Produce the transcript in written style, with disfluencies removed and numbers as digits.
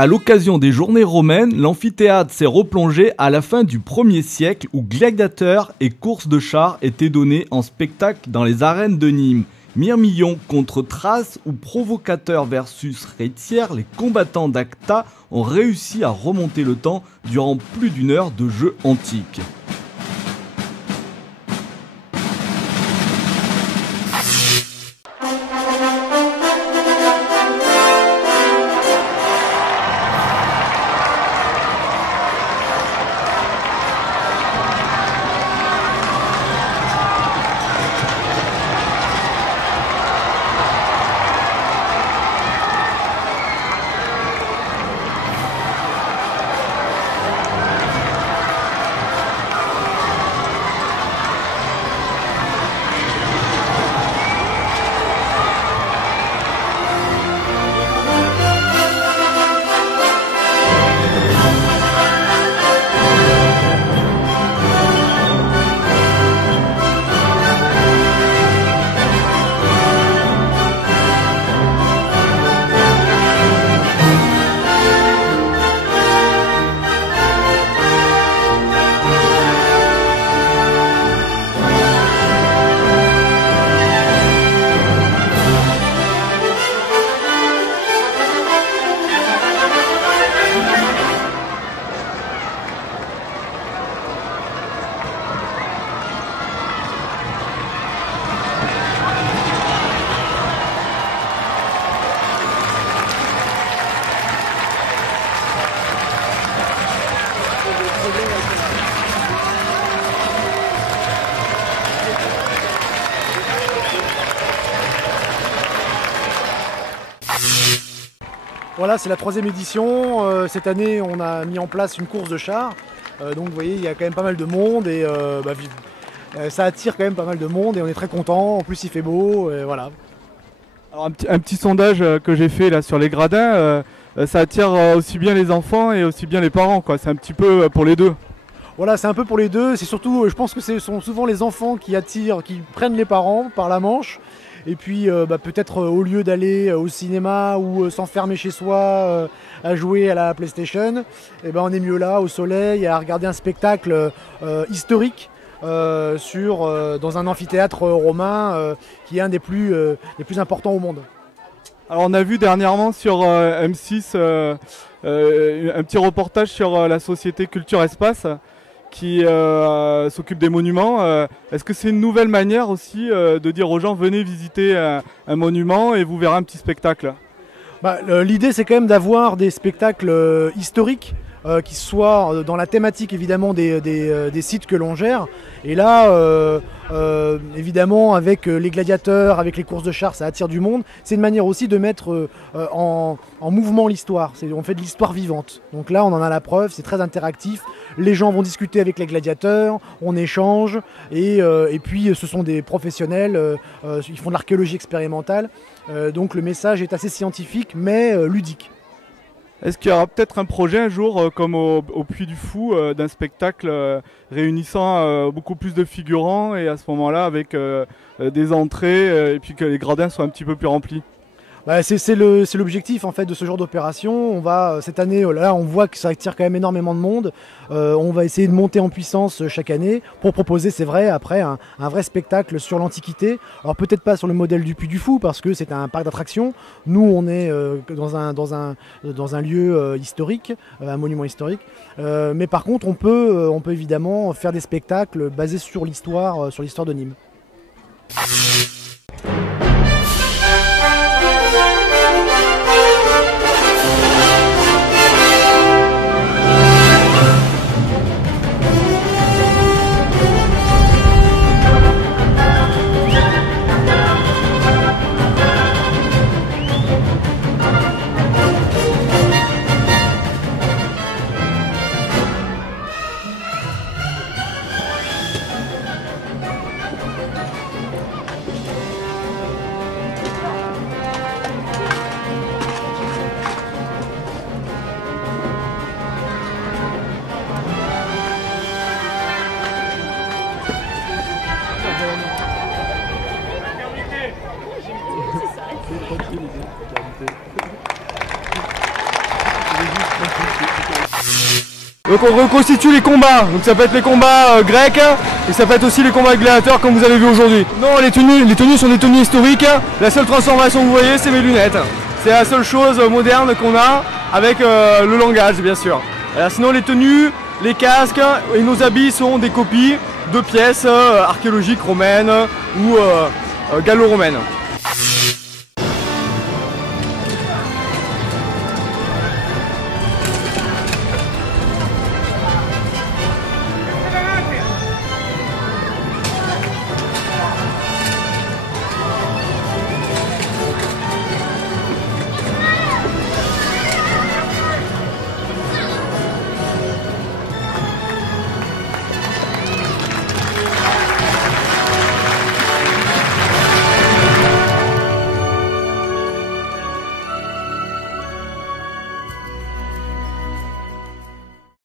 À l'occasion des journées romaines, l'amphithéâtre s'est replongé à la fin du 1er siècle où gladiateurs et courses de chars étaient donnés en spectacle dans les arènes de Nîmes. Myrmillon contre Thrace ou Provocateur versus Rétiaire, les combattants d'Acta ont réussi à remonter le temps durant plus d'une heure de jeu antique. Voilà, c'est la 3e édition. Cette année, on a mis en place une course de chars. Donc vous voyez, il y a quand même pas mal de monde et ça attire quand même pas mal de monde et on est très content. En plus, il fait beau, et voilà. Alors un petit sondage que j'ai fait là sur les gradins, ça attire aussi bien les enfants et aussi bien les parents, quoi. C'est un petit peu pour les deux. Voilà, c'est un peu pour les deux. C'est surtout, je pense que ce sont souvent les enfants qui attirent, qui prennent les parents par la manche. Et puis peut-être au lieu d'aller au cinéma ou s'enfermer chez soi à jouer à la PlayStation, on est mieux là au soleil à regarder un spectacle historique dans un amphithéâtre romain qui est un des plus importants au monde. Alors on a vu dernièrement sur M6 un petit reportage sur la société Culture Espace qui s'occupe des monuments. Est-ce que c'est une nouvelle manière aussi de dire aux gens venez visiter un monument et vous verrez un petit spectacle? L'idée c'est quand même d'avoir des spectacles historiques qui soient dans la thématique évidemment des sites que l'on gère. Et là, évidemment, avec les gladiateurs, avec les courses de chars, ça attire du monde. C'est une manière aussi de mettre en mouvement l'histoire. On fait de l'histoire vivante. Donc là, on en a la preuve, c'est très interactif. Les gens vont discuter avec les gladiateurs, on échange. Et puis, ce sont des professionnels, ils font de l'archéologie expérimentale. Donc le message est assez scientifique, mais ludique. Est-ce qu'il y aura peut-être un projet un jour, comme au Puy du Fou, d'un spectacle réunissant beaucoup plus de figurants et à ce moment-là avec des entrées et puis que les gradins soient un petit peu plus remplis? C'est l'objectif en fait de ce genre d'opération. Cette année, là, on voit que ça attire quand même énormément de monde. On va essayer de monter en puissance chaque année pour proposer, c'est vrai, après un vrai spectacle sur l'Antiquité. Alors peut-être pas sur le modèle du Puy du Fou parce que c'est un parc d'attractions. Nous, on est dans un lieu historique, un monument historique. Mais par contre, on peut évidemment faire des spectacles basés sur l'histoire de Nîmes. Donc on reconstitue les combats, donc ça peut être les combats grecs et ça peut être aussi les combats gladiateurs comme vous avez vu aujourd'hui. Non, les tenues sont des tenues historiques, la seule transformation que vous voyez c'est mes lunettes. C'est la seule chose moderne qu'on a avec le langage bien sûr. Sinon les tenues, les casques et nos habits sont des copies de pièces archéologiques romaines ou gallo-romaines.